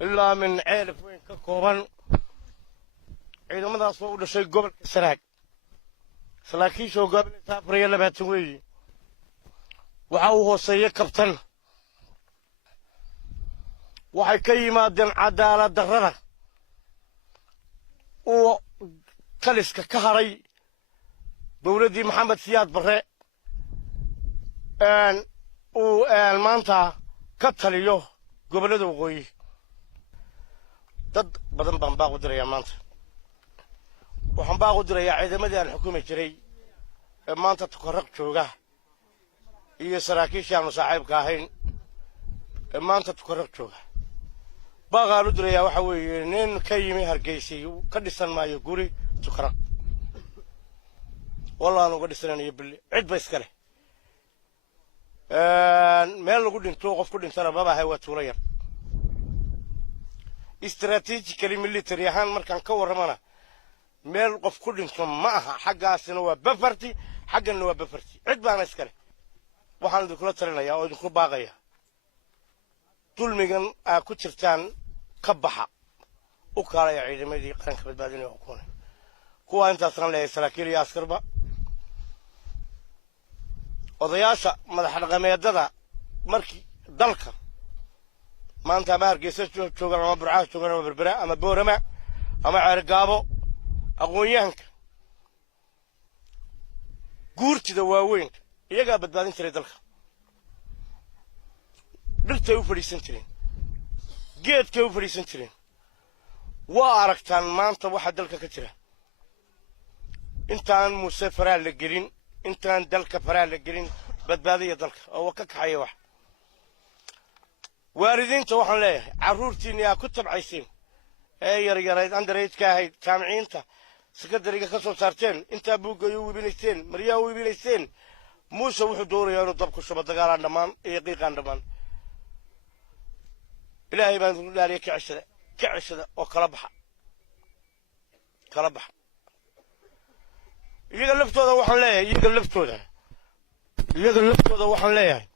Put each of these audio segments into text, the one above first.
إلا من عارف وين ككوبان عندما ذا صوت الشيء قبل سراج سلاكي شو قبل سافر يلا بتسوي وعوه سيء كابتن وحكي ما دين عدالة درنا وكلسك كهري دولدي محمد سياد بري وان مانتا كتليو قبل دوغوي dad badan baan baa u diraya maanta waxaan baa u dirayaa ciidamadii aan xukuumay jiray ee maanta tukaraq jooga iyo saraakiisha aan saaxiibka ahayn ee maanta tukaraq jooga baa u dirayaa waxa weeye nin ka yimi Hargeysa ka dhisan maayo guri tukaraq wallahi uga dhisanayo billi cid ba iska leh meel lagu dhinto qof ku dhintana baba hay waa tuulo yar استراتيجيكالي ميليتري ahaan markaan ka waramana meel qof ku dhinto ma aha xaggaasina waa bafarti xaggana waa bafarti cid baan iska leh waxaan idin kula talinayaa oo idin ku baaqaya dulmigan ku jirtaan ka baxa u kaalaya ciidamadii qaranka badbaadinaya xukuumadda kuwa intaasna leeyahay saraakiil iyo askarba odayaasha madax dhaqameedada markii dalka maanta ma Hargeysa joogan ama Burco joogan ama Berbera ama Boorama ama Ceergaabo aqoonyahanka guurtida waaweyn iyaga badbaadin jiray dalka dhirtay u fadhiisan jireen geedkay u fadhiisan jireen waa aragtaan maanta waxa dalka ka jira intaan Muuse Faraal la gelin intaan dalka Faraal la gelin badbaadiya dalka oo ka kaxaya wax waalidiinta waxaan leeyahay caruurtiina yaa ku tabcaysiin ee yar-yarayd underage-ka ahayd jaamiciinta sekondariga ka soo saarteen intaa buugay u wibinayseen maryaa u wibinayseen muuse wuxuu doonayaa inuu dabku shubo dagaalaan dhammaan iyo qiiqaan dhammaan ilaahay baan ugu dhaariyay ka ceshada oo kala baxa iyaga laftooda waxaan leeyahay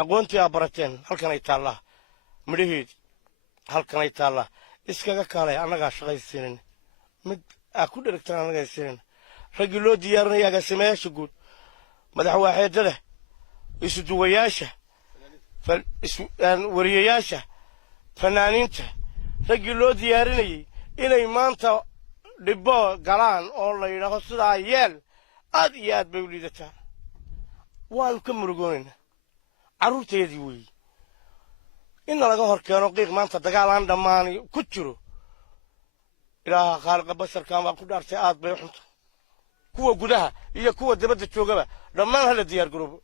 aqoontii aad barateen halkan ay taallaa midhaheed halkan ay taallaa iskaga kaalay annagaa shaqaysiinin mid ku dheragtan annagaa siinin raggii loo diyaarinaya agaasimayaasha guud madaxwaaxeedada isuduwayaasha wariyayaasha fanaaniinta raggii loo diyaarinayay inay maanta dhibbo galaan oo la yidhaaho sidaa yeel aad iyo aad bay u liidataa waanu ka murugoonaynaa caruurteedii weeye in laga hor keeno qiiq maanta dagaal aan dhammaan ku jiro ilaaha khaaliqa basharka ama ku dhaartay aad bay xunta kuwa gudaha iyo kuwa dibadda joogaba dhammaan hala diyaar garoobo